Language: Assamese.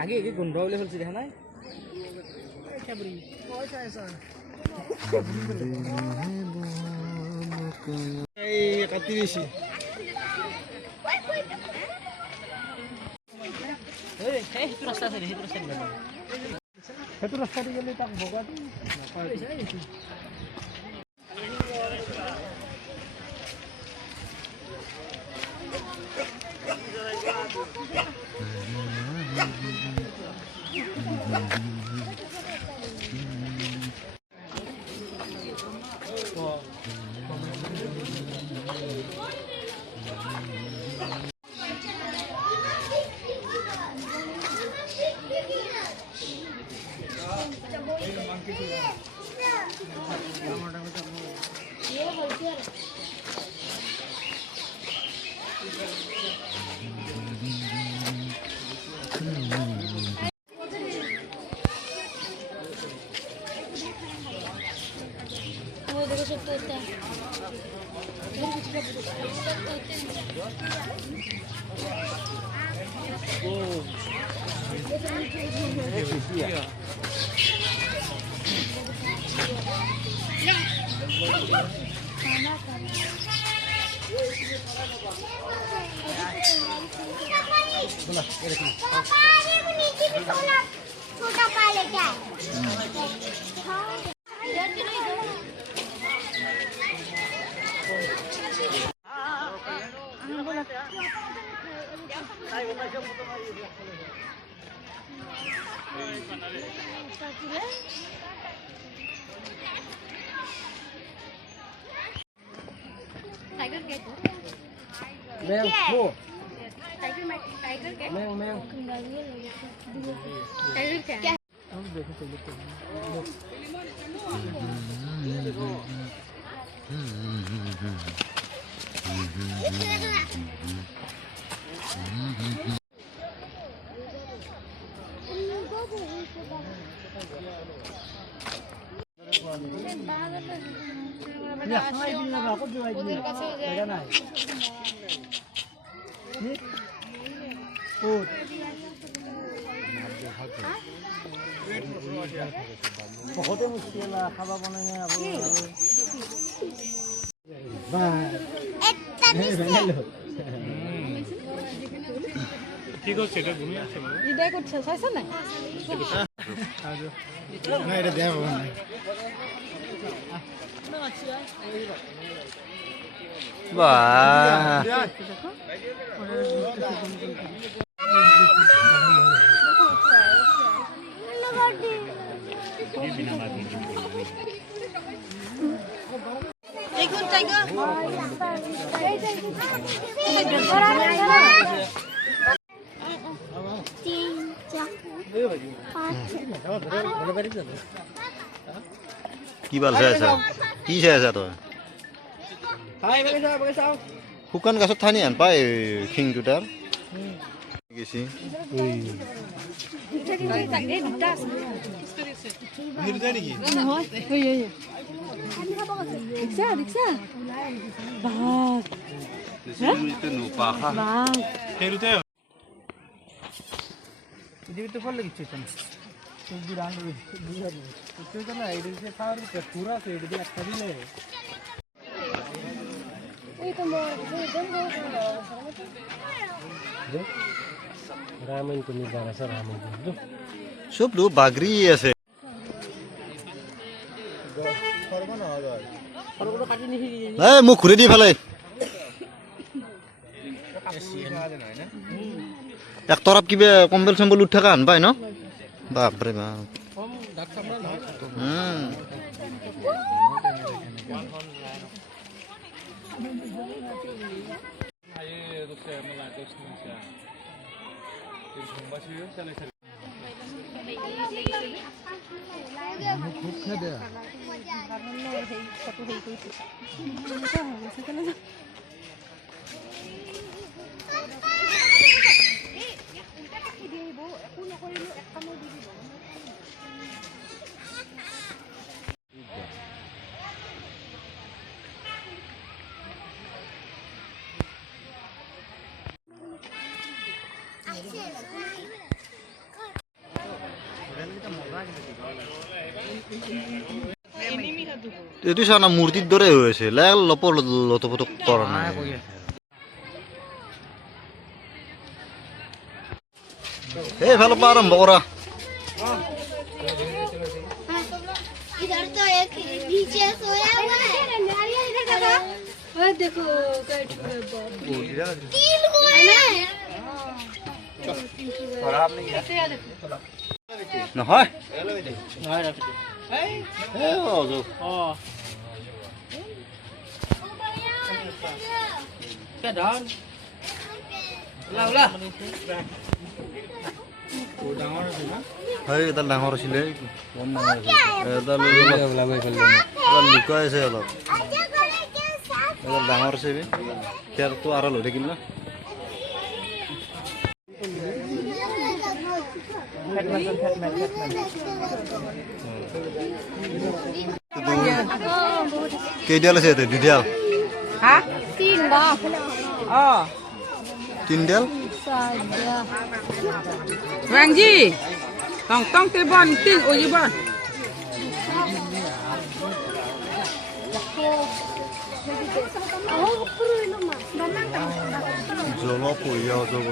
আগে কি গোন্ধ ওলাই ফেলছি দেখা নাই এই কাটি দিছি সেইটো ৰাস্তা দি গ'লে তাক বগা দি छोटा पाले क्या टाइगर क्या mèo mua टाइगर क्या mèo mèo टाइगर क्या বহুতে মুস্কিল খাবা বনাই ঠিক আছে এটা ঘুমিয়ে আছে ইদাই করছে চাইছ না না এটা দেখো না বাহ দেখুন টাইগার কি বাল চাই আছা কি চাই আছা তই হাই বগে চাও শুকান গাছত ঠানি আন পাই শিংটো তাৰ গেছি जीवित फल लगी चेतन तो बिरान बिरा तो चला आइडिया से फार पे पूरा से आइडिया अच्छा भी ले ওই তো जो रामन को नहीं जाना सर रामन जो চব লো বাগৰি আছে এই মোক ঘূৰি দি ফেলে এক তৰপ কিবা কম্বল চম্বল উঠ থকা আন পাই ন বাপৰে বাপ এইটো চা না মূৰ্তিৰ দৰে হৈ আছে লতপতক কৰা নাই এইফালৰ পৰা আৰম্ভ কৰা इधर तो एक नीचे सोया हुआ है देखो कैट तीन हुए हैं নহয় এডাল ডাঙৰ আছিলে এডাল লুকাই আছে অলপ এডাল ডাঙৰ আছে খেৰটো আৰু লৈ থাকিল না কেইডাল আছে ইয়াতে দুডাল तीन बार তিনডাল Vàng gì? Tòng tông cái bọn tin ôi như bọn. জল পৰিয়া যাব